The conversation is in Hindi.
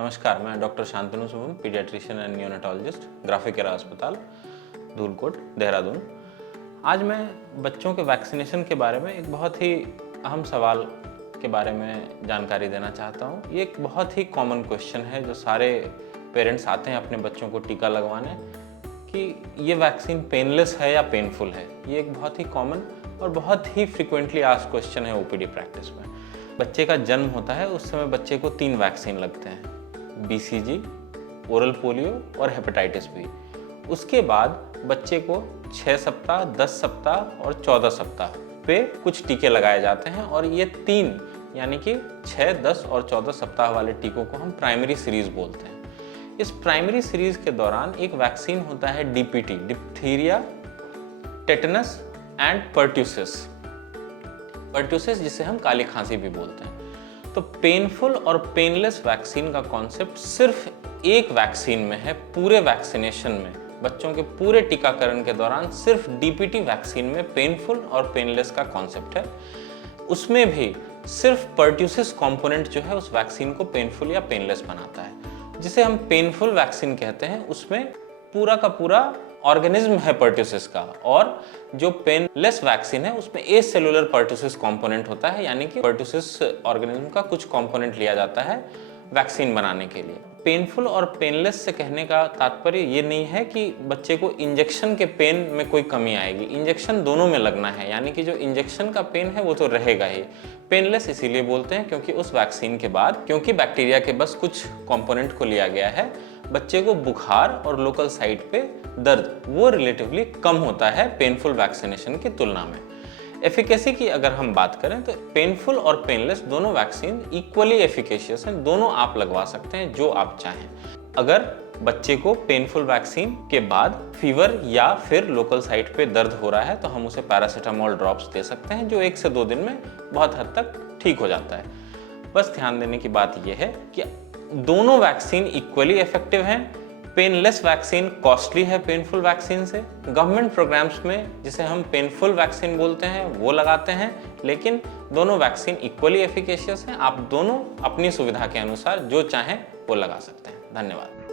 नमस्कार, मैं doctor Shantanu Shubham, paediatrician and neonatologist, graphic era अस्पताल, धूलकोट, देहरादून। आज मैं बच्चों के वैक्सीनेशन के बारे में एक बहुत ही अहम सवाल के बारे में जानकारी देना चाहता हूँ। ये एक बहुत ही कॉमन क्वेश्चन है जो सारे पेरेंट्स आते हैं अपने बच्चों को टीका लगवाने कि ये वैक्सीन पेनलेस है या पेनफुल है। ये एक बहुत ही कॉमन और बहुत ही फ्रिक्वेंटली आस्क्ड क्वेश्चन है ओपीडी प्रैक्टिस में। बच्चे का जन्म होता है उस समय बच्चे को 3 वैक्सीन लगते हैं, BCG, ओरल पोलियो और हेपेटाइटिस बी। उसके बाद बच्चे को 6 सप्ताह, 10 सप्ताह और 14 सप्ताह पे कुछ टीके लगाए जाते हैं और ये 3 यानी कि 6, 10 और 14 सप्ताह वाले टीकों को हम प्राइमरी सीरीज बोलते हैं। इस प्राइमरी सीरीज के दौरान एक वैक्सीन होता है DPT, diphtheria, tetanus and pertussis, जिसे हम काली खांसी भी बोलते हैं। तो पेनफुल और पेनलेस वैक्सीन का कॉन्सेप्ट सिर्फ एक वैक्सीन में है। पूरे वैक्सीनेशन में, बच्चों के पूरे टीकाकरण के दौरान सिर्फ DPT वैक्सीन में पेनफुल और पेनलेस का कॉन्सेप्ट है। उसमें भी सिर्फ पर्ट्यूसिस कंपोनेंट जो है उस वैक्सीन को पेनफुल या पेनलेस बनाता है। जिसे हम पेनफुल वैक्सीन कहते हैं उसमें पूरा का पूरा ऑर्गेनिज्म है पर्ट्यूसिस का, और जो पेनलेस वैक्सीन है उसमें ए सेलुलर पर्ट्यूसिस कंपोनेंट होता है, यानी कि पर्ट्यूसिस ऑर्गेनिज्म का कुछ कंपोनेंट लिया जाता है वैक्सीन बनाने के लिए। पेनफुल और पेनलेस से कहने का तात्पर्य ये नहीं है कि बच्चे को इंजेक्शन के पेन में कोई कमी आएगी। इंजेक्शन दोनों में लगना है, यानी कि जो इंजेक्शन का पेन है वो तो रहेगा ही। पेनलेस इसीलिए बोलते हैं क्योंकि उस वैक्सीन के बाद, क्योंकि बैक्टीरिया के बस कुछ कंपोनेंट को लिया गया है, बच्चे को बुखार और लोकल साइट पे दर्द वो रिलेटिवली कम होता है पेनफुल वैक्सीनेशन की तुलना में। एफिकेसी की अगर हम बात करें तो पेनफुल और पेनलेस दोनों वैक्सीन इक्वली एफिकेशियस हैं। दोनों आप लगवा सकते हैं जो आप चाहें। अगर बच्चे को पेनफुल वैक्सीन के बाद फीवर या फिर लोकल साइट पे दर्द हो रहा है तो हम उसे पैरासीटामोल ड्रॉप्स दे सकते हैं, जो 1 से 2 दिन में बहुत हद तक ठीक हो जाता है। बस ध्यान देने की बात यह है कि दोनों वैक्सीन इक्वली इफेक्टिव हैं। पेनलेस वैक्सीन कॉस्टली है पेनफुल वैक्सीन से। गवर्नमेंट प्रोग्राम्स में जिसे हम पेनफुल वैक्सीन बोलते हैं वो लगाते हैं, लेकिन दोनों वैक्सीन इक्वली एफिकेशियस हैं। आप दोनों अपनी सुविधा के अनुसार जो चाहें वो लगा सकते हैं। धन्यवाद।